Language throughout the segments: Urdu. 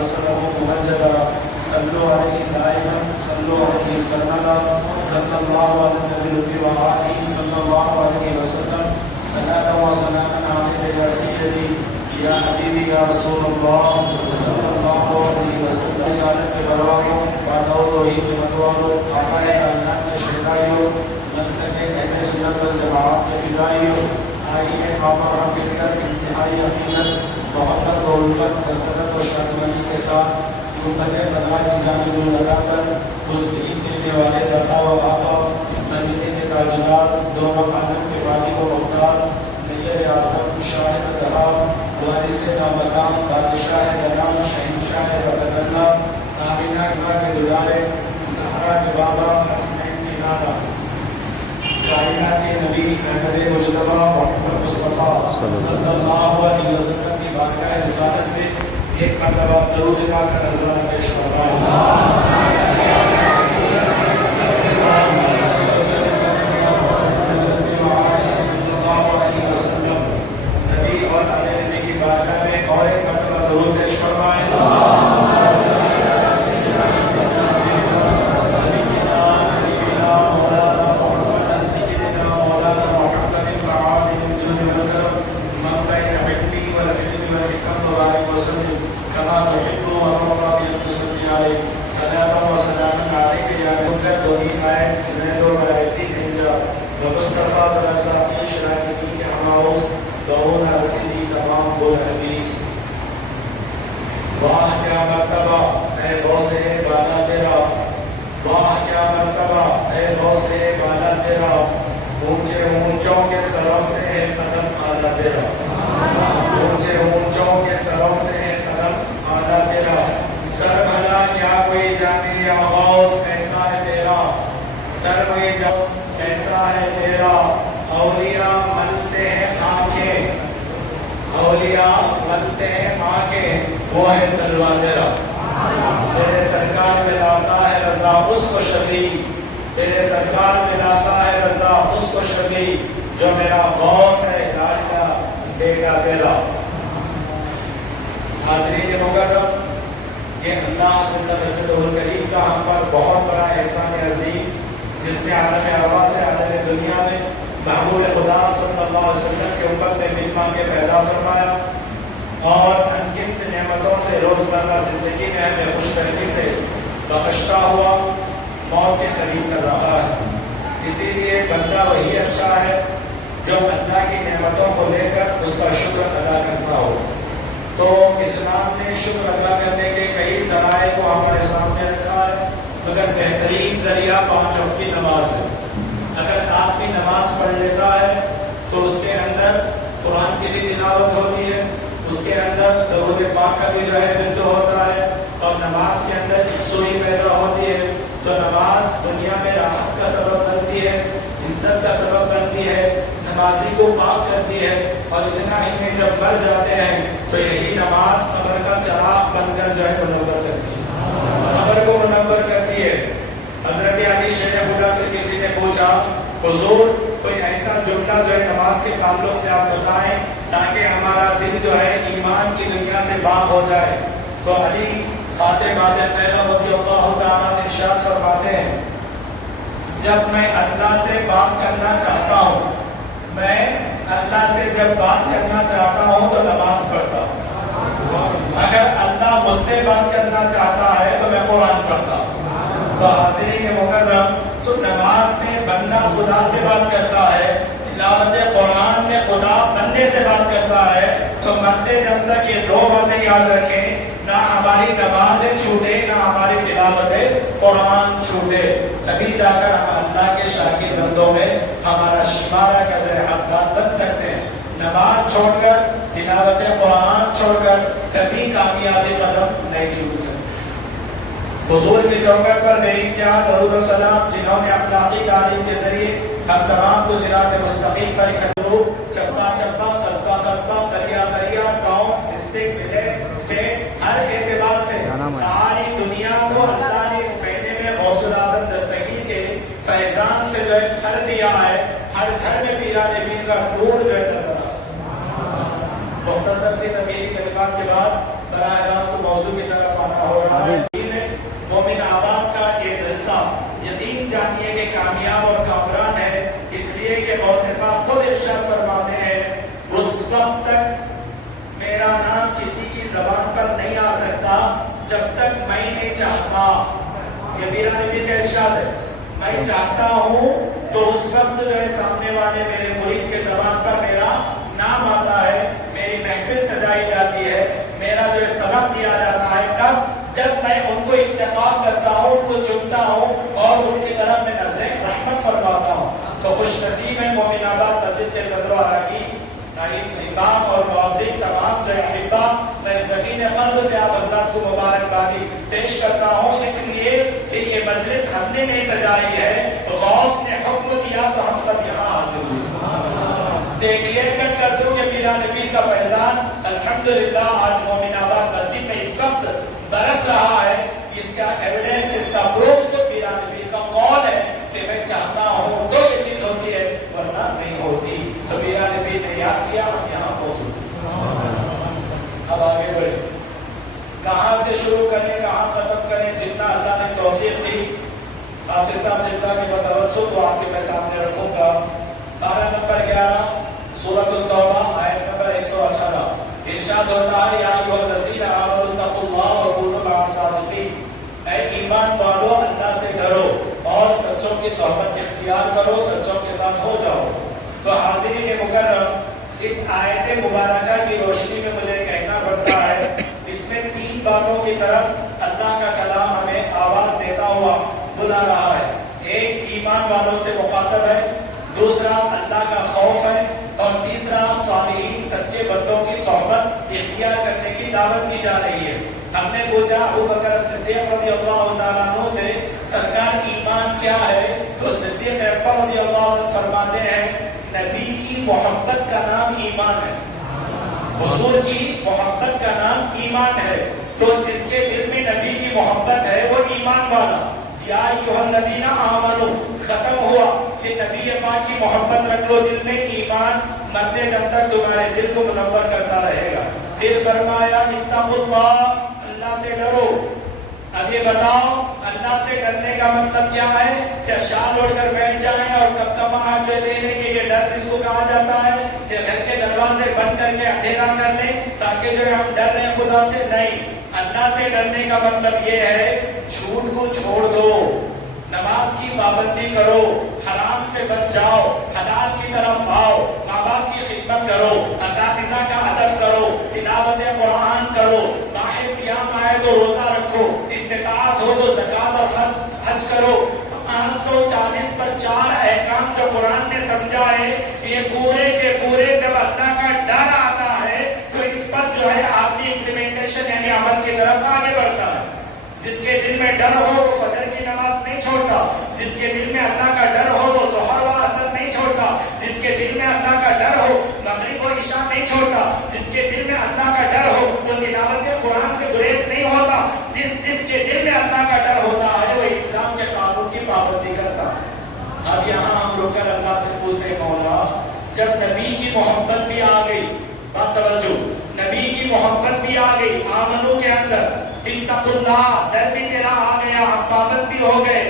أرسله ممجدا صلوا عليه دائما صلوا عليه سرمدا صلى الله على النبي وآله صلى الله عليه وسلم صلاة وسلاما عليك يا سيدي یا حبیبی یا رسول اللہ صلی اللہ علیہ وسلم. رسالت کے برواروں بادہ و توحید کے مدواروں آقائے کائنات کے شہدائیوں مسلک اہل سنت والجماعت کے فدائیوں آئیے آپ اور ہم مل کر انتہائی عقیدت محبت و الفت مسرت و شادمانی کے ساتھ گنبد قدرہ کی جانب لگا کر مزبین دینے والے داتا و آقا مدینے کے تاجدار دونوں عالم کے مالک و مختار نیر اعظم شاہد دہار وارث نامقام بادشاہ دلام شہنشاہ وطن اللہ آمینہ کے دلارے زہرا کے بابا حسنین کے نانا کائنات کے نبی احمد مجتبی محمد مصطفیٰ صلی اللہ علیہ وسلم کی بارگاہ رسالت میں ایک مرتبہ درود پاک کا نذرانہ پیش فرمائیں. نبی اور آل نبی کی بارگاہ میں اور ایک مرتبہ درود پیش فرمائیں. مصطفیٰ برسا اشراقی کے ہماؤز دونا رسیدی تمام بول حدیث. واہ کیا مرتبہ اے غوث بالا تیرا، واہ کیا مرتبہ اے غوث بالا تیرا، اونچے اونچوں کے سروں سے ہے قدم آلہ تیرا، اونچے اونچوں کے سروں سے ہے قدم آلہ تیرا. سر بھلا کیا کوئی جانے یا غوث کیسا ہے تیرا، سر کوئی جس کیسا ہے تیرا. اولیاء ملتے ہیں آنکھیں، اولیاء ملتے ہیں آنکھیں، وہ ہے تلوہ تیرا. تیرے سرکار میں لاتا ہے رضا اس کو شفیع، تیرے سرکار میں لاتا ہے رضا اس کو شفیع، جو میرا غوث ہے لاڈلا بیٹا تیرا. حاضرین مکرم، یہ اللہ جل مجدہ الکریم کا ہم پر بہت بڑا احسان عظیم جس نے عالم ارواح سے عالم دنیا میں محبوب خدا صلی اللہ علیہ وسلم کے امت میں مل مانگے پیدا فرمایا اور انگنت نعمتوں سے روزمرہ زندگی میں ہمیں خوش فہمی سے بخشتا ہوا موت کے قریب کر رہا ہے. اسی لیے بندہ وہی اچھا ہے جو اللہ کی نعمتوں کو لے کر اس کا شکر ادا کرتا ہو. تو اسلام نے شکر ادا کرنے کے کئی ذرائع کو ہمارے سامنے رکھا ہے، مگر بہترین ذریعہ 5 وقت کی نماز ہے. اگر آدمی نماز پڑھ لیتا ہے تو اس کے اندر قرآن کی بھی تلاوت ہوتی ہے، اس کے اندر درود پاک کا بھی جو ہے بدو ہوتا ہے، اور نماز کے اندر یکسوئی پیدا ہوتی ہے. تو نماز دنیا میں راحت کا سبب بنتی ہے، عزت کا سبب بنتی ہے، نمازی کو پاک کرتی ہے. اور اتنا ہی نہیں، جب مر جاتے ہیں تو یہی نماز قبر کا چراغ بن کر جو ہے منور کرتی ہے، خبر کو منور کرتی ہے. حضرت علی شیخ خدا سے کسی نے پوچھا، حضور کوئی ایسا جملہ جو ہے نماز کے تعلق سے آپ بتائیں تاکہ ہمارا دل جو ہے ایمان کی دنیا سے باغ ہو جائے. تو علی فاتح باب طیبہ رضی اللہ تعالیٰ عنہ ارشاد فرماتے ہیں، جب میں اللہ سے بات کرنا چاہتا ہوں، میں اللہ سے جب بات کرنا چاہتا ہوں تو نماز پڑھتا ہوں. اگر اللہ مجھ سے بات کرنا چاہتا ہے تو میں قرآن پڑھتا ہوں. تو حاضرین مکرم، تو نماز میں بندہ خدا سے بات کرتا ہے، تلاوت قرآن میں خدا بندے سے بات کرتا ہے. تو مرتے دم تک یہ 2 باتیں یاد رکھیں، نہ ہماری نمازیں چھوٹے نہ ہماری تلاوت قرآن چھوٹے، تبھی جا کر ہم اللہ کے شاکر بندوں میں ہمارا شمارہ کا جو ہے حقدار بن سکتے ہیں. نماز چھوڑ کر، تلاوت قرآن چھوڑ کر کبھی کامیابی قدم نہیں چوم سکتے. حضور کے چوکٹ پر بے انتہا درود و سلام، جنہوں نے اخلاقی تعلیم کے ذریعے ہم تمام کو صراط مستقیم پر اکھٹو، چپا چپا، قصبہ قصبہ، قریہ قریہ، ٹاؤن، ڈسٹرکٹ، ولیج، اسٹیٹ، ہر اعتبار سے ساری دنیا کو اللہ نے اس مہینے میں غوث الاعظم دستگیر کے فیضان سے جو ہے بھر دیا ہے. ہر گھر میں پیران پیر کا نور جو ہے نظر آ رہا ہے. مختصر سی تمیلی کلمات کے بعد براہ راست موضوع کی طرف سکتا جب تک میں نہیں چاہتا. یہ پیران پیر کا ارشاد ہے. میں چاہتا ہوں تو اس وقت جو ہے سامنے والے میرے مرید کے زبان پر میرا نام آتا ہے, میری محفل سجائی جاتی ہے, میرا جو ہے سبق دیا جاتا ہے. کب؟ جب میں ان کو انتخاب کرتا ہوں, ان کو چنتا ہوں اور ان کی طرف میں نظر رحمت فرماتا ہوں. تو خوش نصیب ہے مومن آباد مسجد کے صدر و اراکین, امام اور مؤذن, تمام جو احبا. میں زمین قلب سے آپ حضرات کو مبارکبادی پیش کرتا ہوں, اس لیے کہ یہ مجلس ہم نے نہیں سجائی ہے, غوث نے حکم دیا تو ہم سب یہاں حاضر ہوئے. کلیئر کٹ کر دوں کہ پیران پیر کا فیضان الحمدللہ آج مومن آباد مسجد میں اس وقت برس رہا ہے. اس کا ایویڈنس, اس کا پروف تو پیران پیر کا قول ہے کہ میں چاہتا ہوں تو یہ چیز ہوتی ہے ورنہ نہیں ہوتی. تو پیران پیر نے یاد کیا, ہم یہاں موجود. اب آگے بڑھے, کہاں سے شروع کریں, کہاں ختم کریں, جتنا اللہ نے توفیق دی. حافظ صاحب جتنا کے بتوسط کو آپ کے میں سامنے رکھوں گا. پارہ نمبر 11 سورۃ التوبہ آیت نمبر 118 ارشاد ہوتا ہے, یا ایھا الذین آمنوا اتقوا اللہ وکونوا مع الصادقین. اے ایمان والو اللہ سے ڈرو اور سچوں کی صحبت اختیار کرو, سچوں کے ساتھ ہو جاؤ. تو حاضرین مکرم, اس آیت مبارکہ کی روشنی میں مجھے کہنا پڑتا ہے, اس میں 3 باتوں کی طرف اللہ کا کلام ہمیں آواز دیتا ہوا بلا رہا ہے. ایک ایمان والوں سے مخاطب ہے, دوسرا اللہ کا خوف ہے, اور تیسرا صالحین سچے بندوں کی صحبت اختیار کرنے کی دعوت دی جا رہی ہے. ہم نے پوچھا ابو بکر صدیق رضی اللہ تعالیٰ عنہ سے, سرکار ایمان کیا ہے؟ تو صدیق اکبر رضی اللہ عنہ فرماتے ہیں, نبی کی محبت کا نام ایمان ہے, حضور کی محبت کا نام ایمان ہے. تو جس کے دل میں نبی کی محبت ہے وہ ایمان والا. یا ایھا الذین آمنوا ختم ہوا کہ نبی پاک کی محبت رکھ لو دل میں, ایمان مرتے دم تک تمہارے دل کو منور کرتا رہے گا. پھر فرمایا اتقوا اللہ, اللہ سے ڈرو. اب یہ بتاؤ اللہ سے ڈرنے کا مطلب کیا ہے؟ کہ شال اوڑھ کر بیٹھ جائیں اور کپکپاہٹ جو لے لیں کہ یہ ڈر اس کو کہا جاتا ہے, یا گھر کے دروازے بند کر کے اندھیرا کر لیں تاکہ جو ہے ہم ڈر رہے ہیں خدا سے. نہیں, اللہ سے ڈرنے کا مطلب یہ ہے جھوٹ کو چھوڑ دو, نماز کی پابندی کرو, حرام سے بچ جاؤ, حلال کی طرف آؤ, ماں باپ کی خدمت کرو, اساتذہ کا ادب کرو, تلاوت قرآن کرو, ماہ صیام آئے تو روزہ رکھو, استطاعت ہو تو زکوٰۃ اور حج کرو. 540 پر 4 احکام جو قرآن نے سمجھا ہے, یہ پورے کے پورے جب اللہ کا ڈر آتا ہے تو اس پر جو ہے آدمی امپلیمنٹیشن یعنی عمل کی طرف آگے بڑھتا ہے. جس کے دل میں ڈر ہو وہ فجر کی نماز نہیں چھوڑتا, جس کے دل میں اللہ کا ڈر ہو وہ ظہر و عصر نہیں چھوڑتا, جس کے دل میں اللہ کا ڈر ہو مغرب و عشاء نہیں چھوڑتا, جس کے دل میں اللہ کا ڈر ہو وہ تلاوت قرآن سے گریز نہیں ہوتا, جس کے دل میں اللہ کا ڈر ہوتا ہے وہ اسلام کے قانون کی پابندی کرتا. اب یہاں ہم رک کر اللہ سے پوچھتے, مولا جب نبی کی محبت بھی آ گئی, بات توجہ, نبی کی محبت بھی آ گئی آمنوں کے اندر, اتقوا اللہ ڈر بھی تیرا آ گیا, ہم پابند بھی ہو گئے,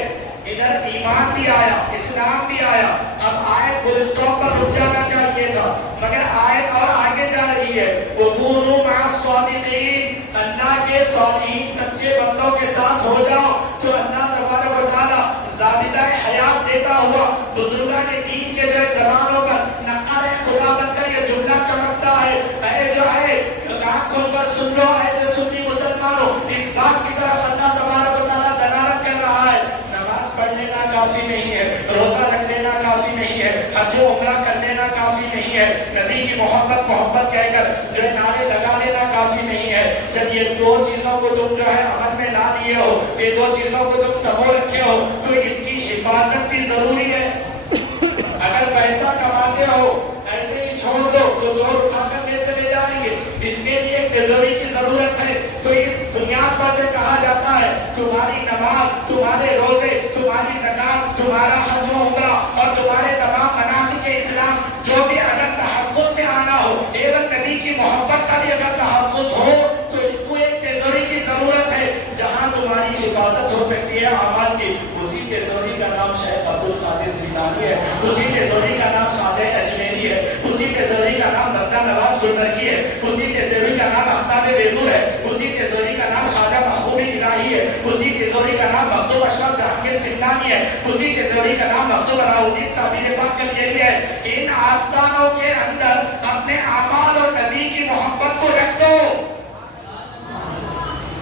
ادھر ایمان بھی آیا, اسلام بھی آیا. اب آیت فل اسٹاپ پر رک جانا چاہیے تھا, مگر آیت اور آگے جا رہی ہے, وَكُونُوا مَعَ الصَّادِقِينَ, اللہ کے صالحین سچے بندوں کے ساتھ ہو جاؤ. تو اللہ تبارک و تعالیٰ ضابطہ حیات دیتا ہوا بزرگان دین کے جو ہے زبانوں پر نقار خدا بن کر یہ جملہ چمکتا ہے, اے جو ہے کان کھول کر سن لو, اے جو سنی مسلمانوں, اس بات کی طرف اللہ تبارک و تعالیٰ دلالت کر رہا ہے. نماز پڑھ لینا کافی نہیں ہے, روزہ رکھ لینا کافی نہیں ہے, حج و عمرہ کر لینا کافی نہیں ہے, نبی کی محبت کہہ کر جو ہے نعرے لگا لینا کافی نہیں ہے. جب یہ 2 چیزوں کو تم جو ہے عمل میں لا لیے ہو, یہ 2 چیزوں کو تم سمو رکھے ہو, تو اس کی حفاظت بھی ضروری ہے. اگر پیسہ کماتے ہو ایسے ہی چھوڑ دو تو چور اٹھا کر لے چلے جائیں گے, اس کے لیے ایک تجربے کی ضرورت ہے. تو اس بنیاد پر جو کہا جاتا ہے تمہاری نماز, تمہارے روزے, تمہاری زکات, تمہارا حج و عمرہ اور تمہارے تمام مناسک اسلام جو بھی اگر تحفظ میں آنا ہو, ایون نبی کی محبت کا بھی اگر تحفظ ہو, تو اس کو ایک تیزوری کی ضرورت ہے جہاں تمہاری حفاظت ہو سکتی ہے اعمال کی. اسی تیزوری کا نام شیخ عبد القادر جیلانی ہے, اسی تیزوری کا نام خواجہ اجمیری ہے, اسی تیزوری کا نام بندہ نواز گلبرگی ہے, اسی تیزوری کا نام احتاب ویلور ہے, اسی تیزوری کا نام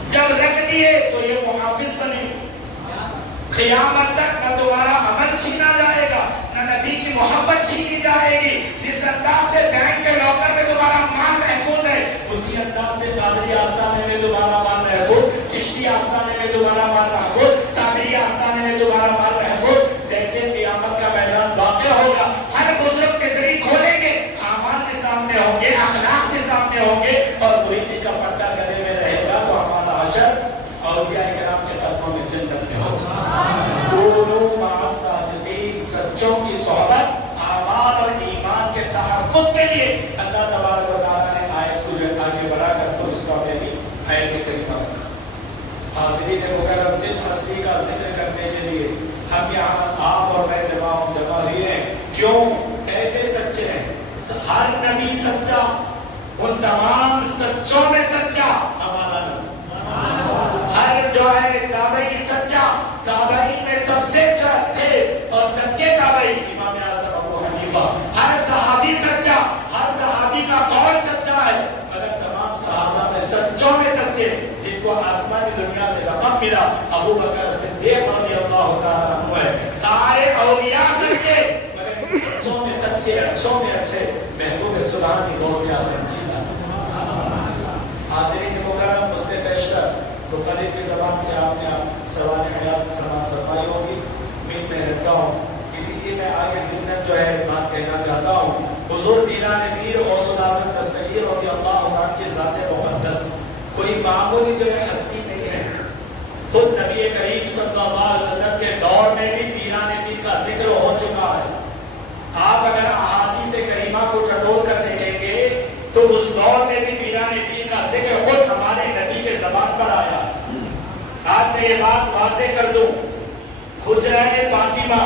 جب رکھ دیے تو یہ محافظ بنے گے، قیامت تک نہ تمہارا امن چھینا جائے گا، نہ نبی کی محبت چھینی جائے گی۔ جس انداز سے بینک کے لاکر میں تمہارا مال محفوظ ہے، اسی انداز سے قادری آستانے میں تمہارا مال محفوظ، چشتی آستانے میں تمہارا مال محفوظ، صابری آستانے میں تمہارا مال محفوظ۔ جیسے قیامت کا میدان واقع ہوگا، ہر بزرگ کے ذریعے کھولیں گے، اعمال بھی سامنے ہوں گے، اخلاق بھی سامنے ہوں گے، اور مریدی کا پٹا گلے میں رہے گا تو ہمارا حشر اولیاء کرام کے قدموں میں جنت میں ہوگا۔ کونوا مع الصادقین، سچوں کی صحبت اعمال اور ایمان کے تحفظ کے لیے اللہ تبارک و تعالیٰ نے آیت کو جو آگے بڑھا کر تو اس کا میں بھی آیت کریمہ رکھا۔ حاضرین مکرم، جس ہستی کا ذکر کرنے کے لیے ہم یہاں آپ اور میں جمع ہوئے ہیں، کیوں کیسے سچے ہیں؟ ہر نبی سچا، ان تمام سچوں میں سچا ہمارا نبی، ہر جو ہے تابعی سچا، تابعین میں سب سے جو اچھے اور سچے تابعی امام اعظم ابو حنیفہ، ہر صحابی سچا، ہر صحابی کا قول سچا ہے، مگر تمام صحابہ میں سچوں میں سچے جن کو آسمانی دنیا سے لقب ملا ابو بکر صدیق رضی اللہ تعالیٰ عنہ ہے۔ سارے اولیاء سچے، مگر ان سچوں میں سچے، اچھوں میں اچھے محبوب سبحانی غوث اعظم جیلا۔ حاضرین مکرم، اس سے پیشتر مختلف کی زبان سے آپ نے سوال حیات سماعت فرمائی ہوگی، امید میں رکھتا ہوں۔ اسی لیے میں آگے ضمن جو ہے بات کہنا چاہتا ہوں، حضور پیران پیر غوث الاعظم دستگیر رضی اللہ عنہ کی ذات مقدس کوئی معمولی جو ہے ہستی نہیں ہے۔ خود نبی کریم صلی اللہ علیہ وسلم کے دور میں بھی پیران پیر کا ذکر ہو چکا ہے۔ آپ اگر احادیث کریمہ کو ٹٹول کر دیکھیں گے تو اس دور میں بھی پیران پیر کا ذکر خود ہمارے نبی کے زبان پر آیا۔ آج میں یہ بات واضح کر دوں، حجرہ فاطمہ،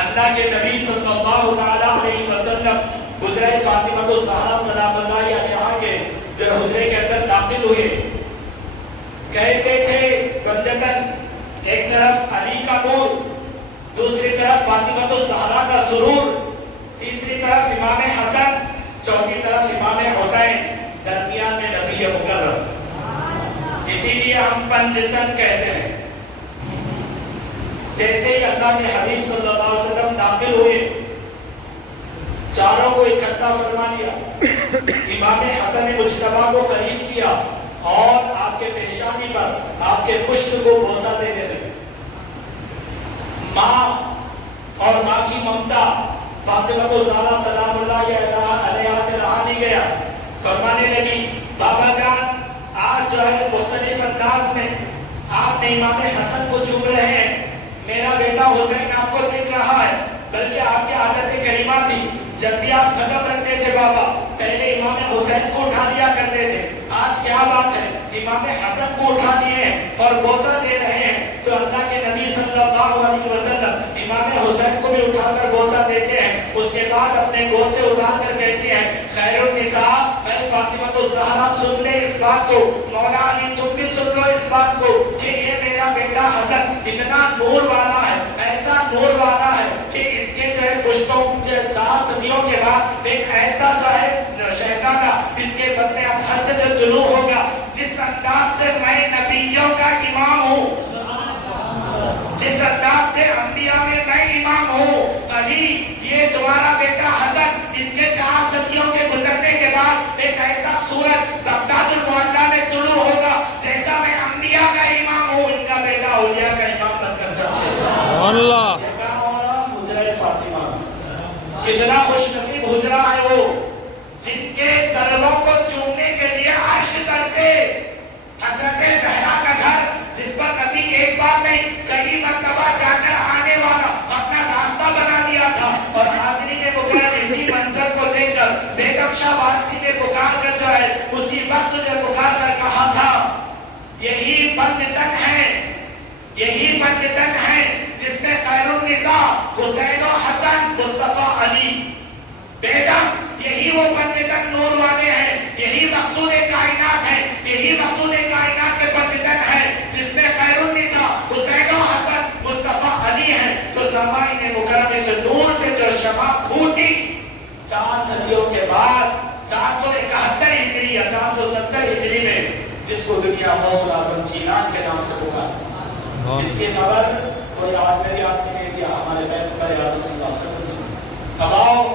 اللہ کے نبی صلی اللہ تعالیٰ علیہ وسلم حجرہ فاطمہ کو زہرا سلام اللہ علیہا کے جو حجرے کے اندر داخل ہوئے، کیسے تھے؟ بنجتن، ایک طرف علی کا نور، دوسری طرف فاطمہ تو زہرا کا سرور، تیسری طرف امام حسن، چوتھی طرف امام حسین، درمیان میں نبی مکرم۔ اسی لیے ہم پنجتن کہتے ہیں۔ جیسے ہی اللہ کے حبیب صلی اللہ علیہ وسلم داخل ہوئے، چاروں کو اکٹھا فرما لیا، امام حسن مجتبیٰ کو قریب کیا اور آپ کے پیشانی پر آپ کے پشت کو بوسہ دینے لگے۔ ماں اور ماں کی ممتا فاطمہ کو زہرا سلام اللہ علیہا سے رہا نہیں گیا، فرمانے لگی بابا جان آج جو ہے مختلف انداز میں آپ نے امام حسن کو چوم رہے ہیں، میرا بیٹا حسین آپ کو دیکھ رہا ہے، بلکہ آپ کی عادت کریمہ تھی جب بھی آپ قدم رکھتے تھے بابا پہلے امام حسین کو اٹھا لیا کرتے تھے، آج کیا بات ہے امام حسن کو اٹھا لیے ہیں اور بوسہ دے رہے ہیں؟ تو اللہ کے نبی صلی اللہ علیہ وسلم امام حسین کو بھی اٹھا کر بوسہ دیتے ہیں، اس کے بعد اپنے گود سے اتار کر کہتے ہیں خیر النساء، اے فاطمہ الزہرا سن لے اس بات کو، مولا علی تم بھی سن لو اس بات کو کہ یہ میرا بیٹا حسن اتنا نور والا ہے، ایسا نور والا ہے کہ اس کے جو ہے پشتوں 4 صدیوں کے بعد ایک ایسا جو ہے شہزادہ اس کے بدن اطہر سے جو طلوع ہوگا، جس انداز سے میں نبیوں کا امام ہوں، جس انداز سے انبیاء میں میں امام ہوں، علی یہ تمہارا بیٹا حسن اس کے 4 صدیوں کے گزرنے کے بعد ایک ایسا سورج بغداد المعلیٰ میں طلوع ہوگا جیسا میں انبیاء کا امام ہوں، ان کا بیٹا اولیاء کا امام بن کر چمکے گا۔ اللہ یہ کہاں ہو رہا؟ حجرہ فاطمہ۔ کتنا خوش نصیب حجرہ ہے وہ جن کے دربوں کو چومنے کے لیے عرش در سے حضرت زہرا کا گھر، جس پر نبی ایک بار نہیں کئی مرتبہ جا کر آنے والا اپنا راستہ بنا دیا تھا، اور حاضرین مکرم اسی منظر کو دیکھ کر بیگم شاہ وارثی نے پکار کر جو ہے اسی وقت جو پکار کر کہا تھا یہی پنجتن ہے، یہی پنجتن ہے جس میں خیر النساء حسین و حسن مصطفیٰ علی بیگم، یہی وہ پنجتن نور والے ہیں، یہی مقصود کائنات ہے، یہی مقصود کائنات کے پنجتن ہے جس میں خیر النساء حسین و حسن مصطفیٰ علی ہیں۔ تو سامعین مکرم اس نور سے جو شمع پھوٹی 4 صدیوں کے بعد 471 ہجری یا 470 ہجری میں، جس کو دنیا دنیا غوث الاعظم جیلان کے نام سے پکارتی. اس کی قبر کوئی آرڈنری آدمی نہیں دیا، ہمارے پیغمبر اعظم صلی اللہ علیہ وسلم نے. اب آؤ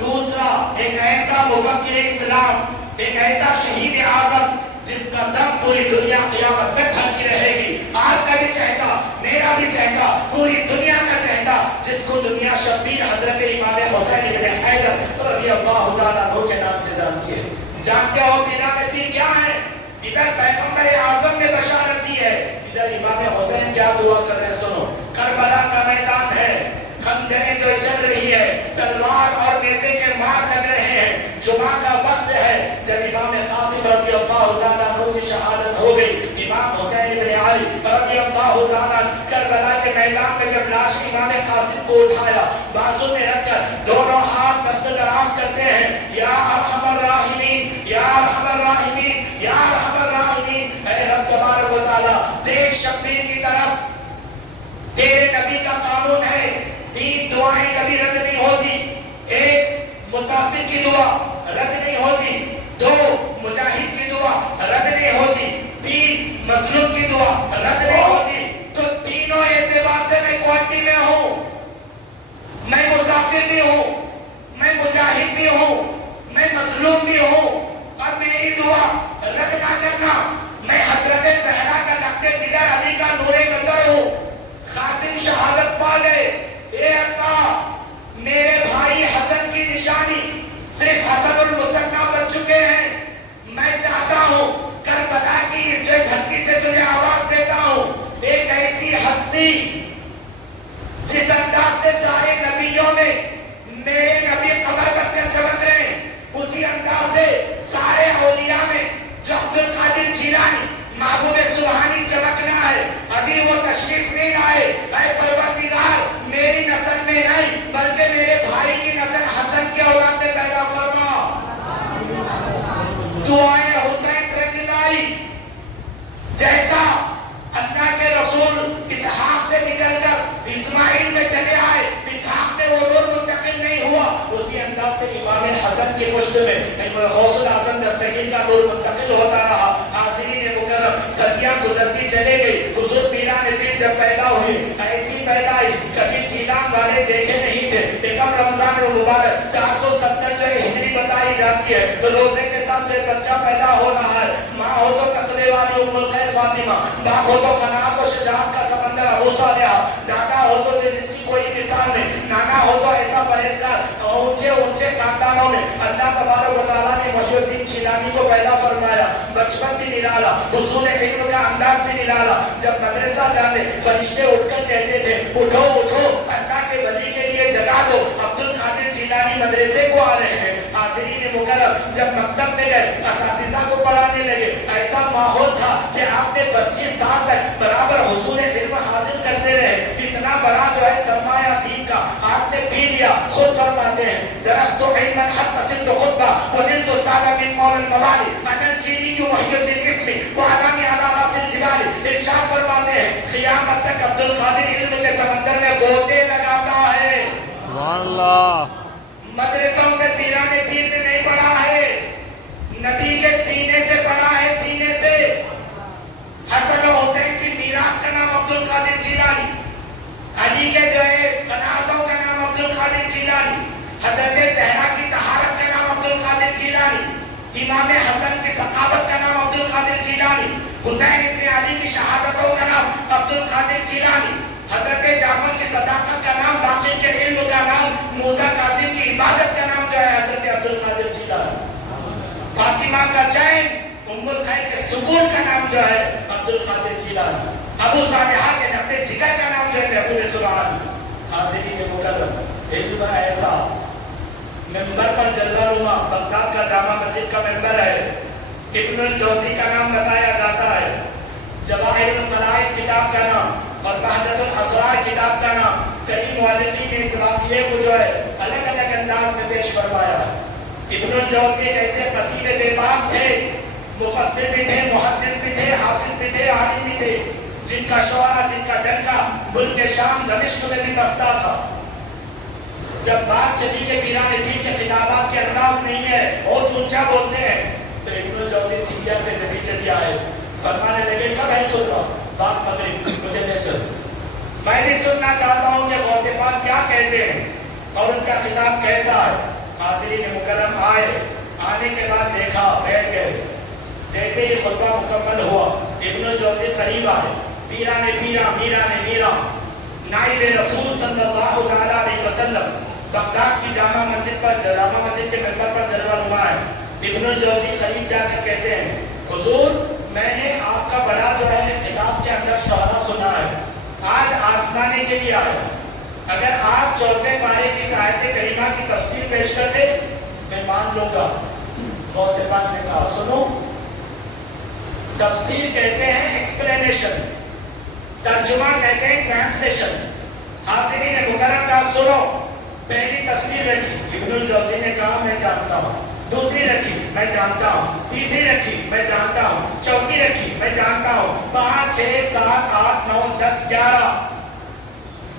دوسرا، ایک ایسا مفکر اسلام، ایک ایسا شہید اعظم جس کا دم پوری دنیا قیامت تک بھرتی رہے گی. آپ کا بھی چہتا، میرا بھی چہتا، پوری دنیا کا چہتا، جس کو دنیا شبیر حضرت امام حسین بن حیدر رضی اللہ تعالیٰ عنہ کے نام سے جانتی ہے. جانتے ہو پیران پیر کیا ہے؟ ادھر پیغمبر اعظم نے بشارت دی ہے، ادھر امام حسین کیا دعا کر رہے ہیں. سنو، کربلا کا میدان ہے، خنجریں جو چل رہی ہے، تلوار اور نیزے کے مار لگ رہے ہیں، جمعہ کا وقت ہے. جب امام قاسم رضی اللہ تعالیٰ عنہ کی شہادت ہو گئی، امام حسین بن علی رضی اللہ تعالیٰ کربلا کے میدان میں جب لاش امام قاسم کو اٹھایا، بازو میں رکھ کر دونوں ہاتھ دست دراز کرتے ہیں، یا ارحم الراحمین، یا ارحم الراحمین، یا ارحم الراحمین. اے رب تبارک و تعالیٰ، دیکھ شبیر کی طرف، تیرے نبی کا قانون ہے 3 دعائیں کبھی رد نہیں ہوتی. 1 مسافر کی دعا رد نہیں ہوتی، 2 مجاہد کی دعا رد نہیں ہوتی، 3 مظلوم کی دعا رد نہیں ہوتی. تو تینوں اعتبار سے میں کوالٹی میں ہوں، میں مسافر بھی ہوں، میں مجاہد بھی ہوں، میں مظلوم بھی ہوں. اور میری دعا رد نہ کرنا. میں حضرت زہرا کا نقطۂ جگر علی کا نور نظر ہوں. قاسم شہادت پا گئے، اے اللہ میرے بھائی حسن کی نشانی صرف حسن المثنیٰ بچ چکے ہیں. میں چاہتا ہوں کربلا کی اس جو دھرتی سے تجھے آواز دیتا ہوں، ایک ایسی ہستی جس انداز سے سارے نبیوں میں میرے نبی قمر بن کر چمک رہے ہیں، اسی انداز سے سارے اولیاء میں جو عبد القادر جیلانی محبوب سبحانی چمکنا ہے. ابھی وہ تشریف نہیں لائے. اے پروردگار، میری نسل میں نہیں بلکہ میرے بھائی کی نسل حسن کے اولاد میں پیدا فرما. دعائیں حسین رنگ لائی. جیسا اللہ کے رسول اسحاق سے نکل کر اسماعیل میں چلے آئے، اسحاق میں وہ نور منتقل نہیں ہوا، اسی انداز سے امام حسن کی پشت میں غوث الاعظم دستگیر کا نور منتقل ہوتا رہا. حاضرین مکرم، صدیاں گزرتی چلے گئی. حضور پیران پیر جب پیدا ہوئے، ایسی پیدائش کبھی جیلان والے دیکھے نہیں تھے. ایکم رمضان المبارک 470 جو ہجری بتائی جاتی ہے، روزے کے ساتھ جو بچہ پیدا ہو رہا ہے، ماں ہو تو تقوی والی ام الخیر فاطمہ، باپ ہو تو قناعت و شجاعت کا سمندر ابو صالح، دادا ہو تو جس کی کوئی مثال نہیں، نانا ہو تو ایسا پرہیزگار. اونچے اونچے خاندانوں میں اللہ تبارک و تعالیٰ نے محی الدین جیلانی کو پیدا فرمایا. بچپن بھی نرالا، حصول علم کا انداز بھی نرالا. جب مدرسہ جاتے فرشتے اٹھ کر کہتے تھے اٹھو اٹھو، اللہ کے ولی کے لیے جگا دو، عبد القادر جیلانی مدرسے کو آ رہے ہیں. حاضرین مکرم، جب مکتب میں گئے اساتذہ کو پڑھانے لگے، ایسا ماحول تھا کہ آپ نے 25 سال تک برابر حصول علم حاصل کرتے رہے. اتنا بڑا جو ہے سرمایہ دین کا آپ نے پی لیا. خود فرماتے ہیں درست علما حتى صرت خطبہ ونلت السادة من مول الموالي انا الجيلي محي الدين اسمي وعلامي على راس الجبال. ارشاد فرماتے ہیں قیامت تک عبد القادر علم کے سمندر میں گوتے لگاتا ہے. سبحان اللہ. مدرسوں سے پیران پیر نے نہیں پڑھا ہے، نبی کے سینے سے پڑھا ہے، سینے سے. حسن و حسین کی میراث کا نام عبد القادر جیلانی، علی کے جو ہے قناعتوں کا نام عبد القادر جیلانی، حضرت زہرا کی طہارت کا نام عبد القادر جیلانی، امام حسن کی ثقافت کا نام عبد القادر جیلانی، حسین ابن علی کی شہادتوں کا نام عبد القادر جیلانی، حضرت جعفر کی صداقت کا نام، باقر کے علم کا نام، موسیٰ کاظم کی عبادت کا نام جو ہے حضرت عبد القادر جیلانی، فاطمہ کا چین، ام الخیر کے سکون کا نام جو ہے عبد القادر جیلانی، ابو صالحہ کے نقطۂ جگر کا نام جو ہے محبوب سبحانی. حاضرین مکرم، علم ایسا ممبر پر جلوہ نما بغداد کا جامع مسجد کا ممبر ہے. ابن الجوزی کا نام بتایا جاتا ہے، جواہر القلائد کتاب کا نام اور بہجت الاسرار کتاب کا نام. کئی مؤلفین نے اس واقعے کو جو ہے الگ الگ انداز میں پیش فرمایا. ابن الجوزی ایک ایسے خطیب بے باک تھے، مفسر بھی تھے، محدث بھی تھے، حافظ بھی تھے، عالم بھی تھے، جن کا شعرا، جن کا ڈنکا ملک شام دمشق میں بھی بستا تھا. جب بات چلی کہ پیران پیر کے خطابات کے انداز نہیں ہے، بہت اونچا بولتے ہیں، تو ابن الجوزی سیریا سے جبھی آئے. فرمانے لگے کب ہے خطبہ؟ بعد مغرب، مجھے لے چل، میں بھی سننا چاہتا ہوں کہ غوث پاک کیا کہتے ہیں اور ان کا خطاب کیسا ہے۔ حاضرین مکرم آئے، آنے کے بعد دیکھا، بیٹھ گئے۔ جیسے ہی خطبہ مکمل ہوا ابن الجوزی قریب آئے، پیرا نے پیرا، میرا نے میرا، نائب رسول صلی اللہ تعالیٰ علیہ وسلم بغداد کی جامع مسجد کے ممبر پر جلوہ نما ہے۔ ابن الجوزی قریب جا کر کہتے ہیں حضور میں نے آپ کا بڑا جو ہے کتاب کے اندر شعرا سنا ہے، آج آزمانے کے لیے آئے، اگر آپ 14ویں پارے کی اس آیت کریمہ کی تفسیر پیش کر دے میں مان لوں گا۔ غوث پاک نے کہا سنو، تفسیر کہتے ہیں ایکسپلینیشن، ترجمہ کہتے ہیں ٹرانسلیشن۔ حاضرین مکرم کا سنو، پہلی تفسیر رکھی، ابن الجوزی نے کہا میں جانتا ہوں، دوسری رکھی میں جانتا ہوں، تیسری رکھی میں جانتا ہوں، چوتھی رکھی میں جانتا ہوں، 5 6 7 8 9 10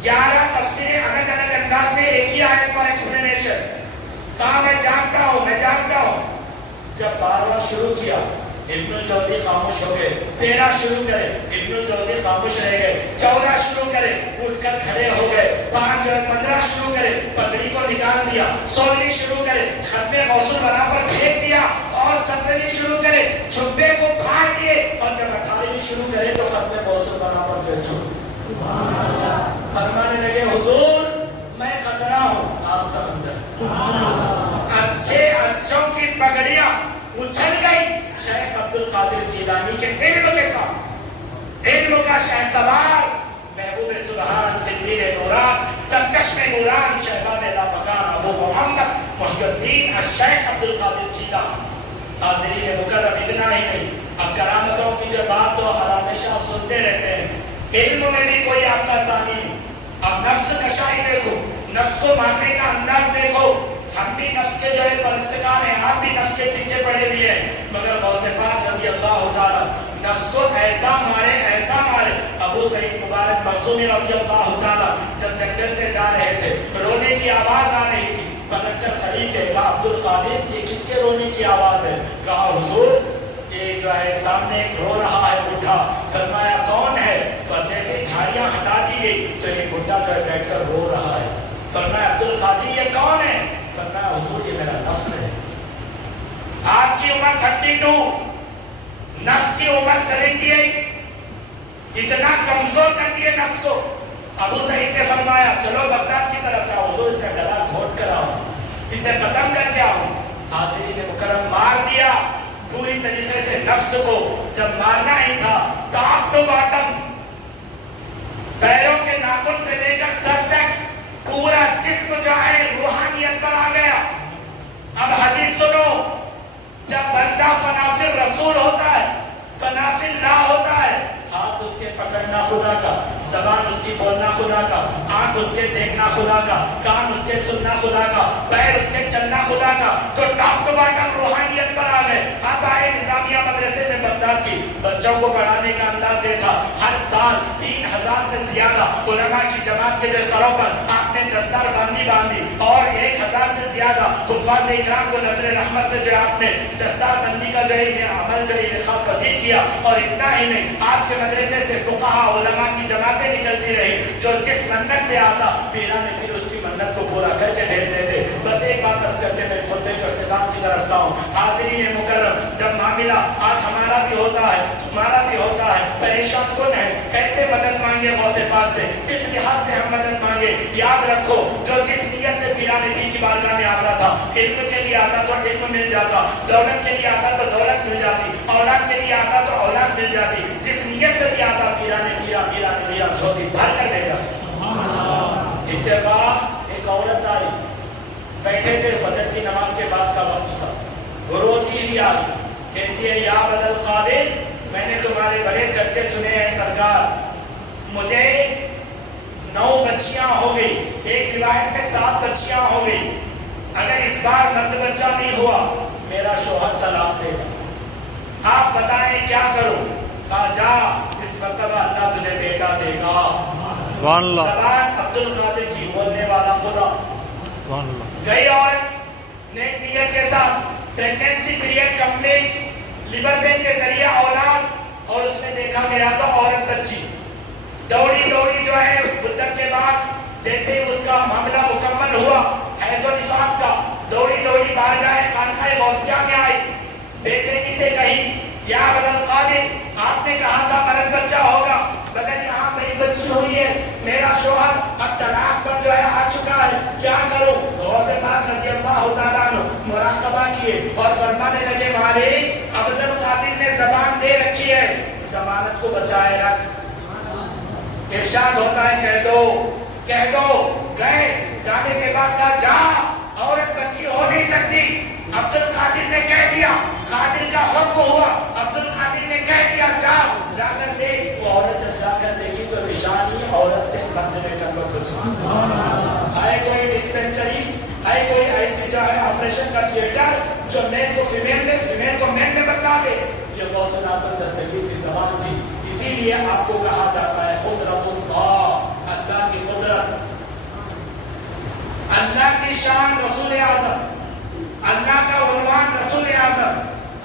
11 تفسیریں الگ الگ انداز میں ایک ہی آیت پر ایکسپلینیشن۔ کہا میں جانتا ہوں، میں جانتا ہوں۔ جب 12واں شروع کیا ابن الجوزی خاموش ہو گئے، 13 شروع کرے ابن الجوزی خاموش رہ گئے، 14 شروع کرے اٹھ کر کھڑے ہو گئے، 15 شروع کرے پگڑی کو نکال دیا، 16 شروع کرے ختم غوث الورا پر پھینک دیا، اور 17 شروع کرے چھپے کو پھاڑ دیے، اور جب 18 شروع کرے تو ختم غوث الورا پر جو چھپ فرمانے لگے حضور میں خطرہ ہوں، آپ سمندر۔ اچھے اچھوں کی پگڑیاں اچھل گئی شیخ عبد القادر جیلانی کے علم کے ساتھ، علم کا شہسوار محبوب سبحان قندیل نوران سرچشم نوران شہبان لامکان ابو محمد محی الدین الشیخ عبد القادر جیلانی۔ حاضرین مکرم اتنا ہی نہیں، اب کرامتوں کی جو بات تو ہمیشہ آپ سنتے رہتے ہیں، علم میں بھی کوئی آپ کا ثانی نہیں۔ اب نفس کشائی دیکھو، نفس کو مارنے کا انداز دیکھو، ہم بھی نفس کے جو ہے پرستگار ہیں، آپ بھی نفس کے پیچھے پڑے ہوئے ہیں، مگر غوث پاک رضی اللہ تعالیٰ نفس کو ایسا مارے ایسا مارے۔ ابو سعید مبارک مخزومی رضی اللہ تعالیٰ جب جنگل سے جا رہے تھے، رونے کی آواز آ رہی تھی، پلٹ کر قریب تھے، کہا عبد القادر یہ کس کے رونے کی آواز ہے؟ کہا حضور یہ جو ہے سامنے ایک رو رہا ہے بڈھا۔ فرمایا کون ہے؟ جیسے جھاڑیاں ہٹا دی گئی تو یہ بڈھا جو ہے بیٹھ کر رو رہا ہے۔ فرمایا عبد القادر یہ کون ہے؟ فرمایا حضور یہ میرا نفس ہے۔ آپ کی عمر 32، نفس کی عمر 78، اتنا کمزور کر دیے نفس کو۔ ابو سعید نے فرمایا چلو بغداد کی طرف کا، حضور اس کا گلا گھونٹ کر آؤ، اسے ختم کر کے آؤ۔ حاضرین مکرم مار دیا پوری طریقے سے نفس کو۔ جب مارنا ہی تھا ٹاپ ٹو باٹم، پیروں کے ناخن سے لے کر سر تک پورا جسم جو ہے روحانیت پر آ گیا۔ اب حدیث سنو، جب بندہ فنافل رسول ہوتا ہے، فنافل لا ہوتا ہے، ہاتھ اس کے پکڑنا خدا کا، زبان اس کی بولنا خدا کا، آنکھ اس کے دیکھنا خدا کا، کان اس کے سننا خدا کا، پیر اس کے چلنا خدا کا، تو ٹاپ ٹو باٹم روحانیت پر آ گئے۔ اب آئے نظامیہ مدرسے میں بغداد کی، بچوں کو پڑھانے کا انداز یہ تھا، ہر سال 3000 سے زیادہ علماء کی جماعت کے جو سروں پر آپ نے دستار باندھی اور 1000 سے زیادہ حفاظ اکرام کو نظر رحمت سے جو آپ نے دستار بندی کا جو ہے عمل جو انعقاد پذیر کیا۔ اور اتنا ہی نہیں، آپ کے مدرسے سے فقہاء علماء کی جماعتیں نکلتی رہی، جو جس منت سے آتا پیرا نے پھر اس کی منت کو پورا کر کے بھیج دیتے۔ بس ایک بات عرض کر کے میں خطبے کے اختتام کی طرف لاؤں۔ حاضرین مکرم، جب معاملہ آج ہمارا بھی ہوتا ہے، تمہارا بھی ہوتا ہے، پریشان کن ہے، کیسے مدد مانگے غوث پاک سے، کس لحاظ سے ہم مدد مانگے؟ یاد رکھو، جو جس نیت سے پیران پیر کی بارگاہ میں آتا تھا، علم کے لیے آتا تو علم مل جاتا، دولت کے لیے آتا تو دولت مل جاتی، اولاد کے لیے آتا تو اولاد مل جاتی، جس نیت سے بھی آتا پیران پیرا جھولی بھر کر لے جاتا۔ اتفاق ایک عورت آئی، بیٹھے تھے، فجر کی نماز کے بعد کا وقت تھا، روتی ہوئی آئی، کہتی ہے یا عبد القادر میں نے تمہارے بڑے چرچے سنے ہیں سرکار، مجھے 9 بچیاں ہو گئی، ایک روایت میں 7 بچیاں ہو گئی، اگر اس بار مرد بچہ نہیں ہوا میرا شوہر طلاق دے گا، آپ بتائیں کیا کروں؟ کہا جا، اس مرتبہ اللہ تجھے بیٹا دے گا۔ زبان عبد القادر کی، بولنے والا خدا۔ گئی عورت نیک نیت کے ساتھ، pregnancy period complete, labour pain کے ذریعے اولاد، اور اس میں دیکھا گیا تو عورت بچی دوڑی دوڑی جو ہے مدت کے بعد جیسے ہی اس کا معاملہ مکمل ہوا حیض و نفاس کا، دوڑی دوڑی بارگاہ خانقاہ غوثیہ میں آئی، بے چینی سے کہی یا ابن القادر آپ نے کہا تھا مرد بچہ ہوگا مگر یہاں میری بچی ہوئی ہے، میرا شوہر اب طلاق پر جو ہے آ چکا ہے، کیا کروں؟ غوث پاک رضی اللہ تعالیٰ عنہ مراقبہ کیے اور فرمانے لگے مالک عبد القادر نے زبان دے رکھی ہے ضمانت کو بچائے رکھ۔ ارشاد ہوتا ہے کہہ دو گئے، جانے کے بعد کہا جا عورت بچی ہو نہیں سکتی، عبد القادر نے کہہ دیا، قادر کا حکم ہوا، عبد القادر نے کہہ دیا جا کر دیکھ، وہ عورت جب جا کر دیکھی تو نشانی عورت سے مرد میں کر لو کچھ ہے کوئی ڈسپینسری ہے کوئی ایسی جو ہے آپریشن کا تھیٹر جو میل کو فیمیل میں فیمیل کو میل میں بدلا دے، یہ غوث اعظم دستگیر کی زبان تھی۔ اسی لیے آپ کو کہا جاتا ہے قدرت اللہ، اللہ کی قدرت، اللہ کی شان رسول اعظم، اللہ کا عنوان رسول اعظم،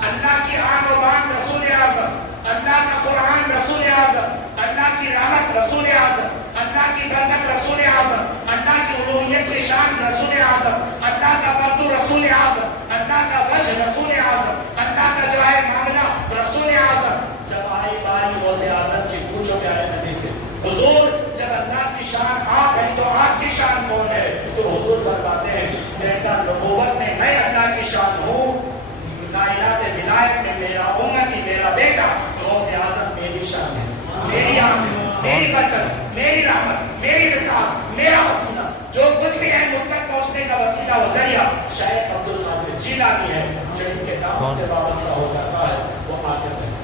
اللہ کی آن و بان رسول اعظم، اللہ کا قرآن رسول اعظم، اللہ کی رحمت رسول اعظم، اللہ کی برکت رسول اعظم، اللہ کی الوہیت کی شان رسول اعظم، اللہ کا پردو رسول اعظم، اللہ کا وجہ رسول اعظم، اللہ کا جو ہے معاملہ رسول اعظم۔ جب آئی باری غوث اعظم کی پوچھو پیارے نبی سے حضور جب اللہ کی شان آپ ہیں تو آپ کی شان کون ہے؟ تو حضور فرماتے ہیں جیسا نبوت میں میں اللہ کی شان ہوں، کائنات ولایت میں میرا امتی میرا بیٹا غوث اعظم میری شان ہے، میری آمد، میری برکت، میری رحمت، میری مثال، میرا وسیلہ، جو کچھ بھی ہے مستق پہنچنے کا وسیلہ و ذریعہ شیخ عبد القادر جیلانی ہے، جو ان کے دامن سے وابستہ ہو جاتا ہے وہ آتے رہتا ہے۔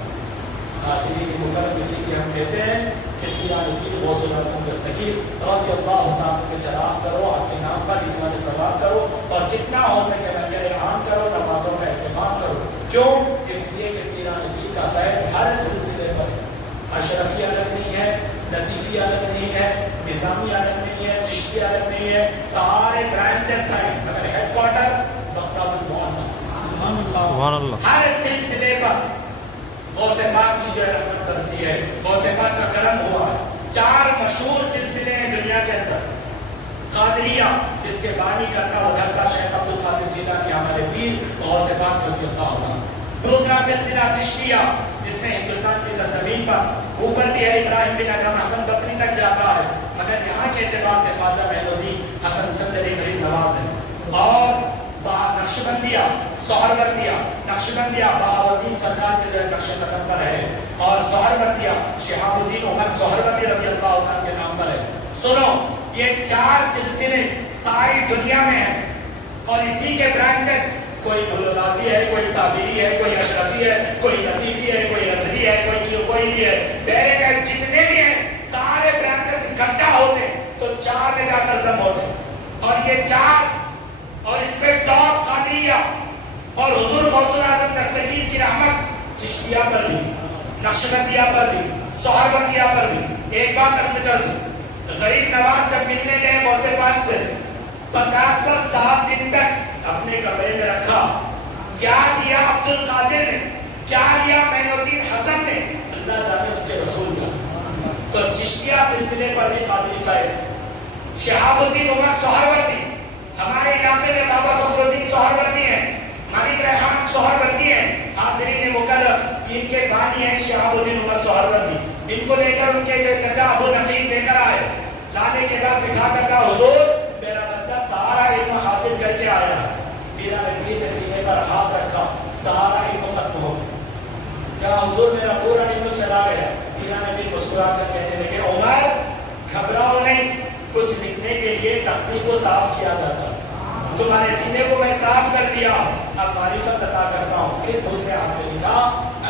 حاضرین کی مکرم اسی لیے ہم کہتے ہیں کہ پیران پیر غوث اعظم دستگیر رضی اللہ تعالیٰ کے چراغ کرو، آپ کے نام پر ایثار ثواب کرو اور جتنا ہو سکے لنگر عام کرو، نمازوں کا اہتمام کرو۔ کیوں؟ اس لیے کہ پیران پیر کا فیض ہر سلسلے پر ہے، اشرفی الگ نہیں ہے، لطیفی الگ نہیں ہے، نظامی الگ نہیں ہے، چشتی الگ نہیں ہے، سارے برانچز ہیں مگر ہیڈ کوارٹر بغداد المعلی۔ ہر سلسلے پر غوث پاک کی جو ہے رحمت برسی ہے، غوث پاک کا کرم ہوا ہے۔ 4 مشہور سلسلے ہیں دنیا کے اندر، قادریہ جس کے بانی کرتا و دھرتا شیخ عبد القادر جیلانی ہمارے پیر غوث پاک رضی اللہ عنہ۔ دوسرا سلسلہ چشتیہ جس میں ہندوستان کی سرزمین پر اوپر بھی ہے ابراہیم بن ادم حسن بصری تک جاتا ہے مگر یہاں کے اعتبار سے خواجہ معین الدین حسن سنجری غریب نواز ہے۔ اور نقشبندیہ سہروردیہ، نقشبندیہ بہاؤالدین سرکار کے جو ہے نقش قدم پر ہے، اور سہروردیہ شہاب الدین عمر سہروردی رضی اللہ عنہ کے نام پر ہے۔ سنو یہ 4 سلسلے ساری دنیا میں ہیں اور اسی کے برانچز کوئی بلولاوی ہے، کوئی صابری ہے، کوئی اشرفی ہے، کوئی لطیفی ہے، کوئی رضوی ہے، کوئی بھی ہے، ڈائریکٹ جتنے بھی ہیں سارے برانچز اکٹھا ہوتے تو 4 میں جا کر ضم ہوتے، اور یہ 4 اور اس پہ ٹاپ قادریہ اور حضور غوث اعظم دستگیر کی رحمت چشتیہ پر بھی، نقشبندیہ پر بھی، سہروردیہ پر بھی۔ ایک بات عرض کر دوں، غریب نواز جب ملنے گئے غوث پاک سے 50 پر 7 دن تک اپنے کمرے میں رکھا، کیا دیا عبد القادر نے، کیا دیا معین الدین حسن نے، اللہ جانے اس کے رسول جانے۔ تو چشتیہ سلسلے پر بھی قادری فیض، شہاب الدین عمر سہروردی، ہمارے علاقے میں بابا فخر الدین سہروردی ہیں، ملک ریحان سہروردی ہیں، حاضرین مکرم ان کے بانی ہیں شہاب الدین عمر سہروردی۔ ان کو لے کر ان کے جو چچا ابو نقیب لے کر آئے، لانے کے بعد بٹھا کر کہا حضور میرا بچہ سارا علم حاصل کر کے آیا ہے۔ پیران پیر نے سینے پر ہاتھ رکھا، سارا علم ختم ہو گیا۔ کہا حضور میرا پورا علم چلا گیا۔ پیران پیر مسکرا کر کہنے لگے عمر گھبراؤ نہیں، کچھ لکھنے کے لیے تختی کو صاف کیا جاتا ہے، تمہارے سینے کو میں صاف کر دیا، اب معرفت عطا کرتا ہوں۔ پھر دوسرے ہاتھ سے لکھا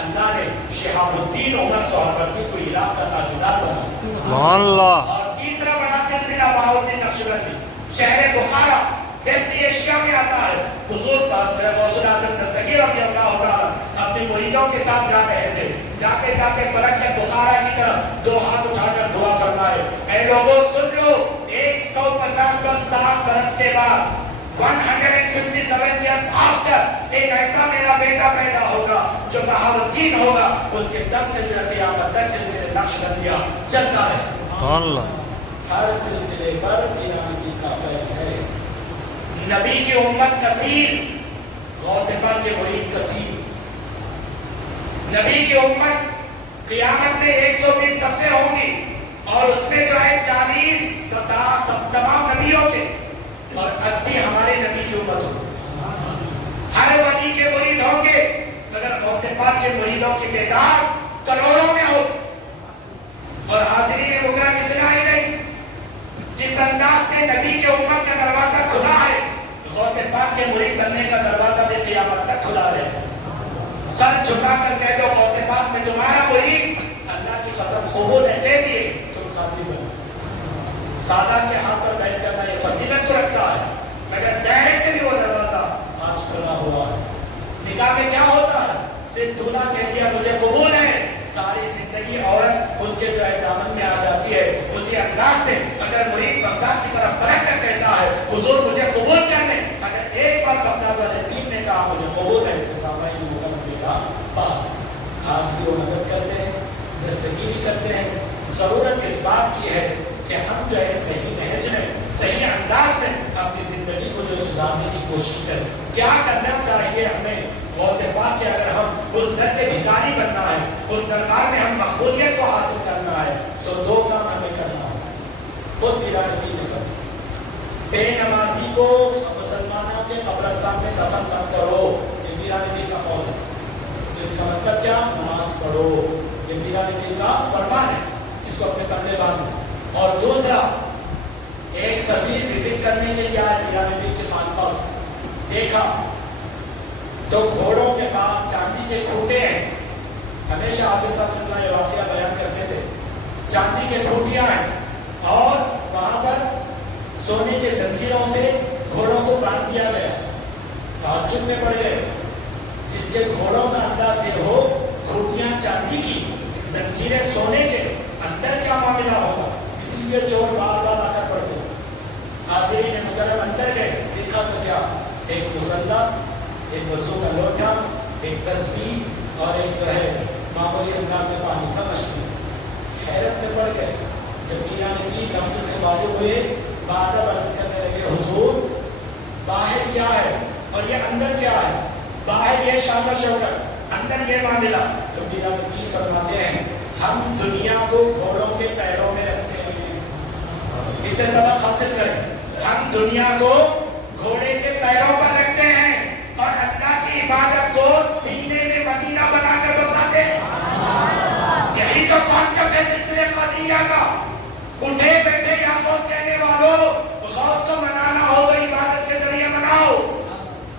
اللہ نے شہاب الدین عمر سہروردی کو عراق کا تاجدار بنا۔ سبحان اللہ۔ اور تیسرا بڑا سلسلہ بہاؤالدین نقشبندی، شہر بخارا ویسٹ ایشیا میں آتا ہے۔ حضور غوث اعظم دستگیر رضی اللہ تعالیٰ اپنے مریدوں کے ساتھ جا رہے تھے، جاتے جاتے پلٹ کر بخارا کی طرف 2 ہاتھ اٹھا کر دعا فرمائے، اے لوگوں سن لو 150 پر 7 برس کے بعد 157 years after ایک ایسا میرا بیٹا پیدا ہوگا جو بہاؤالدین ہوگا اس کے دم سے جو ہے قیامت تک سلسلے نقشبندیہ چلتا رہے. سبحان اللہ. ہر سلسلے پر پیران نبی کا فیض ہے. نبی کی امت کثیر، غوث پاک کے مرید کثیر. نبی کی امت قیامت میں 120 صفحے ہوں گی اور اس میں جو ہے 40 تمام نبیوں کے اور 80 ہمارے نبی کی امت ہوں. ہر ولی کے مرید ہوں گے مگر غوث پاک کے مریدوں کی تعداد کروڑوں میں ہو. اور حاضرین مکرم اتنا ہی نہیں، جس انداز سے نبی کے امت کا دروازہ کھلا ہے، غوث پاک کے مرید بننے کا دروازہ بھی قیامت تک کھلا رہے. سر جھکا کر کہہ دو غوث پاک میں تمہارا مرید، اللہ کی قسم قبول ہے، کہہ دیے تم قادری بنو. سادات کے ہاتھ پر بیٹھ کرنا یہ فضیلت تو رکھتا ہے مگر ڈائریکٹ بھی وہ دروازہ آج کھلا ہوا ہے. نکاح میں کیا ہوتا ہے؟ صرف دولہا کہہ دیا مجھے قبول ہے، ساری زندگی عورت اس کے جو ہے دامن میں آ جاتی ہے. اسی انداز سے اگر مرید بغداد کی طرف پلٹ کر کہتا ہے حضور مجھے قبول کر لیں، اگر ایک بار بغداد والے پیر نے کہا مجھے قبول ہے تو سامعین مکرم بیدار بات. آج بھی وہ مدد کرتے ہیں، دستگیری کرتے ہیں. ضرورت اس بات کی ہے کہ ہم جو ہے صحیح نہج میں، صحیح انداز میں اپنی زندگی کو جو سدھارنے کی کوشش کریں. کیا کرنا چاہیے ہمیں؟ غوث پاک کے اگر ہم اس در کے بھکاری بننا ہے، اس دربار میں ہم مقبولیت کو حاصل کرنا ہے تو دو کام ہمیں کرنا ہو. خود پیران نبی نے فرمایا بے نمازی کو مسلمانوں کے قبرستان میں دفن مت کرو، یہ پیران نبی کا قول ہے. تو اس کا مطلب کیا؟ نماز پڑھو. یہ پیران نبی کا فرمان ہے، اس کو اپنے پردے باندھو. اور دوسرا، ایک سفیر وزٹ کرنے کے لیے آئے پیران نبی کے خانقاہ پر، دیکھا تو گھوڑوں کے بعد چاندی کے کھوٹے ہیں. ہمیشہ حافظ صاحب اللہ یہ واقعہ بیان کرتے تھے. چاندی کے کھوٹیاں ہیں اور وہاں پر سونے کے زنجیروں سے گھوڑوں کو باندھ دیا گیا. تعجب میں پڑ گئے، جس کے گھوڑوں کا انداز یہ ہو، کھوٹیاں چاندی کی، زنجیریں سونے کے، اندر کیا معاملہ ہوگا؟ اس لیے چور بار بار آ کر پڑ گئے. حاضرین مکرم اندر گئے، دیکھا تو کیا، ایک مسلح، ایک وضو کا لوٹا، ایک تسبیح اور ایک جو ہے معمولی انداز میں پانی کا مشکل. حیرت میں پڑ گئے. جب پیران نبی نفل سے فارغ ہوئے، بعد عرض کرنے لگے حضور باہر کیا ہے اور یہ اندر کیا ہے؟ باہر یہ شان و شوکت، اندر یہ معاملہ. تو پیران نبی فرماتے ہیں ہم دنیا کو گھوڑوں کے پیروں میں رکھتے ہیں. اس سے سبق حاصل کریں. ہم دنیا کو گھوڑے کے پیروں پر رکھتے ہیں اور اللہ کی عبادت کو سینے میں مدینہ بنا کر بساتے ہیں. یہی تو کانسیپٹ ہے سلسلے قادریہ کا. اٹھے بیٹھے یا غوث کہنے والوں، غوث کو منانا ہو تو عبادت کے ذریعے مناؤ،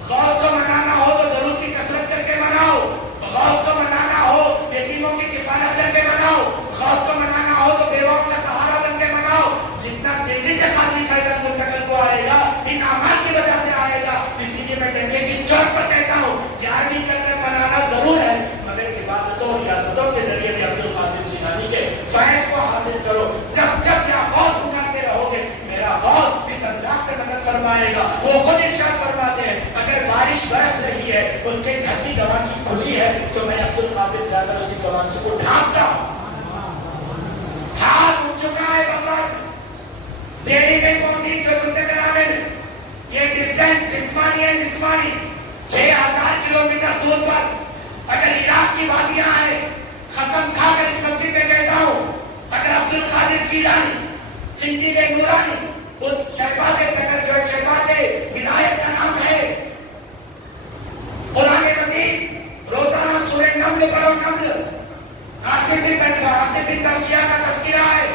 غوث کو منانا ہو تو درود کی کثرت کر کے مناؤ، غوث کو منانا ہو یتیموں کی کفالت کر کے مناؤ، غوث کو منانا ہو تو بیواؤں کا سہارا بن کے مناؤ. جتنا تیزی سے قادری فیضان منتقل کو آئے گا ان اعمال کی وجہ سے آئے گا. اسی لیے میں ڈنڈے کی چوٹ پر کہتا ہوں 11ویں کر کے منانا ضرور ہے مگر عبادتوں اور ریاضتوں کے ذریعے بھی عبدالقادر جیلانی کے فیض کو حاصل کرو. جب جب یا غوث پکارتے رہو گے میرا غوث اس انداز سے مدد فرمائے گا. وہ خود ارشاد فرماتے ہیں اگر بارش برس رہی ہے، اس کے گھر کی گوانچی کھلی ہے تو میں عبدالقادر جا کر اس کی گوانچی کو ڈھانپتا ہوں. ہاتھ اٹھ چکا ہے بغداد میں، دیری نہیں پہنچی جو منتقل آنے میں. یہ ڈسٹینس جسمانی ہے، جسمانی 6000 کلومیٹر دور پر. اگر عراق کی وادیاں ہیں، قسم کھا کر اس مسجد میں کہتا ہوں اگر عبدالقادر جیلانی زندگی نورانی اس شہباز تک جو شہباز ولایت کا نام ہے، قرآن مجید روزانہ سورہ نمل پڑھو. نمل آصف بن برقیہ کا تذکرہ ہے.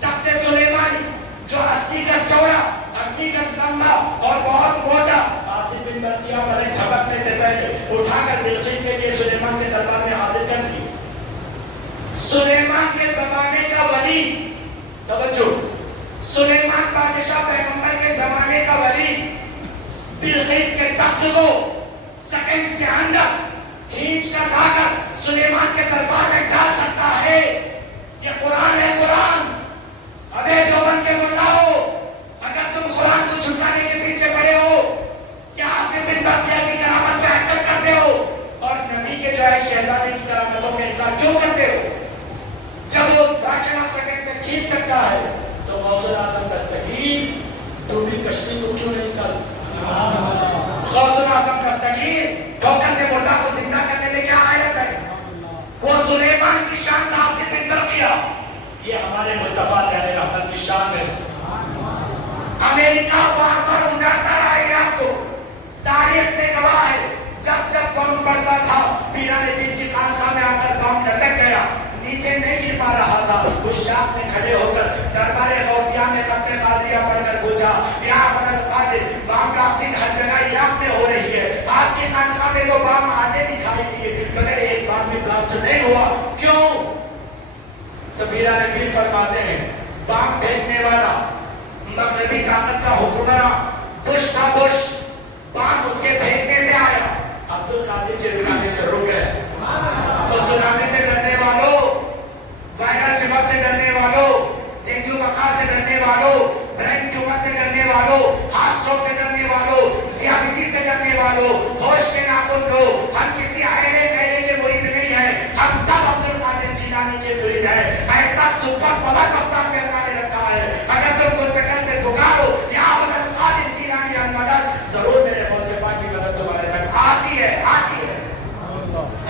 تخت سلیمانی جو 80 گز چوڑا، 80 گز لمبا اور بہت موٹا، آصف بن برقیہ پر جھپکنے سے پہلے اٹھا کر بلقیس کے لیے سلیمان کے دربار میں حاضر کر دی. سلیمان کے زمانے کا ولی، توجہ، سلیمان بادشاہ پیغمبر کے زمانے کا ولی بلقیس کے تخت کو سیکنڈز کے اندر کھینچ کر لا کر سلیمان کے دربار میں ڈال سکتا ہے. یہ قرآن ہے. قرآن ابے دیوبند کے ملاؤ، اگر تم قرآن کو چھپانے کے پیچھے پڑے ہو، کیا آصف بن برقیہ کی کرامت پہ ایکسپٹ کرتے ہو؟ اور نبی کے جو ہے کھینچ سکتا ہے تو غوث اعظم دستگیر ڈوبی کشتی کو کیوں نہیں کر؟ غوث اعظم دستگیر ٹھوکر سے مردہ کو زندہ کرنے میں کیا آیت ہے؟ وہ سلیمان کی شان حاصل منبر کیا. یہ ہمارے مصطفیٰ زین رحمت کی شان ہے. امریکہ بار بار اجاڑتا رہا عراق کو. تاریخ میں گواہ ہے جب جب بم پڑتا تھا پیران پیر کی خانقاہ میں آ کر بم لٹک گیا, نیچے نہیں گر پا رہا تھا. اس شاخ میں کھڑے ہو کر دربار غوثیہ میں ختم قادریہ پڑھ کر پوچھا یا ابن القادر بم بلاسٹنگ ہر جگہ عراق میں ہو رہی ہے, آپ کی خانقاہ میں تو بم آتے دکھائی دیے مگر ایک بم بھی بلاسٹ نہیں ہوا, کیوں؟ تو پیران پیر فرماتے ہیں بم پھینکنے والا مغربی طاقت کا حکمراں بش تھا. بش بم اس کے پھینکنے سے آیا, عبد القادر کے رکانے سے رک گئے. تو سونامی سے ڈرنے والوں, وائرل فیور سے ڈرنے والوں, ڈینگو بخار سے ڈرنے والوں, برین ٹیومر سے ڈرنے والوں, ہارٹ اسٹروک سے ڈرنے والوں, ذیابیطس سے ڈرنے والوں, ہوش کے ناخن لو, ہم کسی آئرے کہنے کے مرید نہیں ہیں, ہم سب عبد القادر جیلانی کے مرید ہیں. ایسا سپر پاور کپتان میں اللہ نے رکھا ہے. اگر تم کنٹکل سے پکارو یا عبد القادر جیلانی المدد, ضرور میرے غوث پاک کی مدد تمہارے تک آتی ہے. آتی ہے.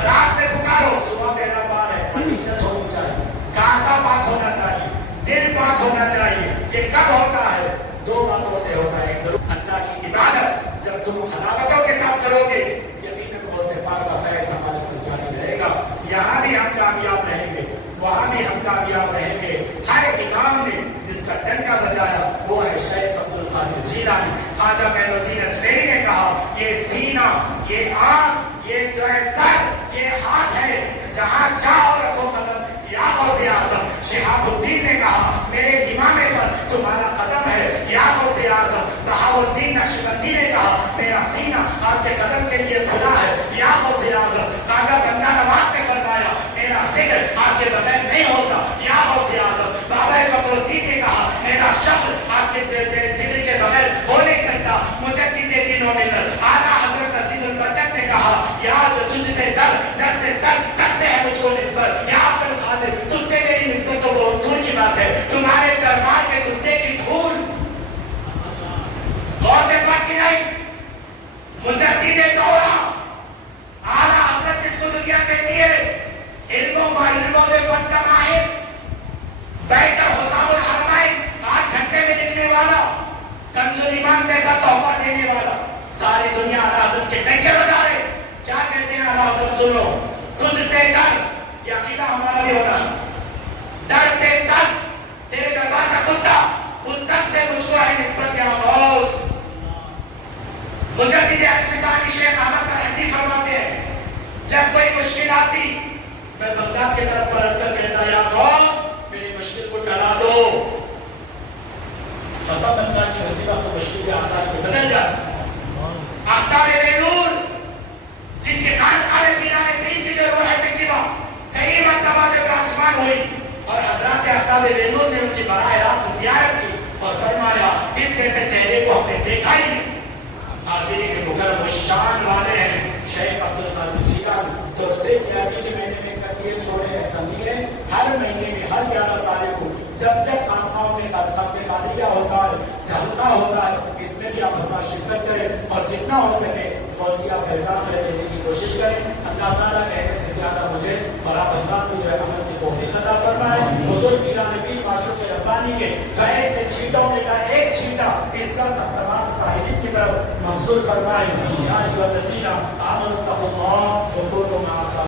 رات میں پکارو, صبح بیڑا پار ہے. عقیدت ہونی چاہیے, کاسا پاک ہونا چاہیے, دل پاک ہونا چاہیے. یہ کب ہوتا ہے؟ دو باتوں سے ہوتا ہے. ایک اللہ کی عبادت جب تم حلاوتوں کے ساتھ کرو گے یقیناً غوث پاک کا فیض ہمارے پر جاری رہے گا. یہاں بھی ہم کامیاب رہیں گے, وہاں بھی ہم کامیاب رہیں گے. ہر امام نے جس کا ڈنکا بجایا وہ ہے شیخ عبد القادر جیلانی. خواجہ معین الدین اجمیری نے کہا یہ سینہ, یہ آنکھ, یہ جو ہے سر, یہ ہاتھ ہے, جہاں چاہو رکھو قدم یا غوث اعظم. شہاب الدین نے کہا میرے امامے پر تمہارا قدم ہے یا غوث اعظم. بہاؤ الدین نقشبندی نے کہا میرا سینہ آپ کے قدم کے لیے کھلا ہے یا غوث اعظم. خواجہ بندہ نواز نے فرمایا میرا ذکر آپ کے بغیر نہیں ہوتا یا غوث اعظم. بابا فخر الدین نے کہا میرا شخص آپ کے ذکر کے بغیر ہو نہیں سکتا. مجدد دین و ملت اعلیٰ حضرت عظیم البرکت نے کہا یا جو تجھ سے در سے سر سے ہے مجھ کو نسبت. یا عبد القادر تجھ سے میری نسبت تو بہت دور کی بات ہے, تمہارے دربار کے کتے کی دھول غوث پاک کی نہیں. مجدد دورہ اعلیٰ حضرت جس کو دنیا کہتی ہے علموں کے فن کا ماہر, بیٹھ کر حسام الحرمین 8 گھنٹے میں لکھنے والا, کنز الایمان جیسا تحفہ دینے والا, ساری دنیا اعلیٰ حضرت کے ڈنکے بجا رہے. کیا کہتے ہیں اعلیٰ حضرت؟ سنو, تجھ سے ڈر, یہ عقیدہ ہمارا بھی ہونا. ڈر سے سر, تیرے دربار کا کتا, اس سر سے مجھ کو ہے نسبت یا غوث. مجدد الفسانی شیخ احمد سرحدی فرماتے ہیں جب کوئی مشکل آتی میں بغداد کی طرف پلٹ کر کہتا یا غوث میری مشکل کو ٹلا دو. خزم بندہ کی وسیلہ تو مشکل کے آسان میں بدل جائے. آفتاب بیرور جن کے خانقاہ پیران پیر کی جو روح تقیبہ کئی مرتبہ جب راجمان ہوئی اور حضرات آفتاب بیرور نے ان کی براہ راست زیارت کی اور فرمایا اس جیسے چہرے کو ہم نے دیکھا ہی نہیں. حاضرین مکرم شان والے ہیں شیخ عبد القادر جیلانی. تو صرف یادی کے مہینے میں کر دیے چھوڑے ایسا نہیں ہے. ہر مہینے میں ہر 11 تاریخ کو جب جب خانقاہوں میں قادریہ ہوتا ہے, حلقہ ہوتا ہے, اس میں بھی آپ اپنا شرکت کریں اور جتنا ہو سکے غوثیہ فیضان دینے کی کوشش کریں. اللہ تعالیٰ کہنے سے زیادہ مجھے اور آپ حضرات کو جو ہے عمل کی توفیق عطا فرمائے. حضور پیران پیر معشوق ربانی کے فیض کے چھینٹوں میں کا ایک چھینٹا اس وقت تمام صاحبین کی طرف منظور فرمائے. یا ایھا الذین آمنوا اتقوا اللہ وکونوا مع الصادقین.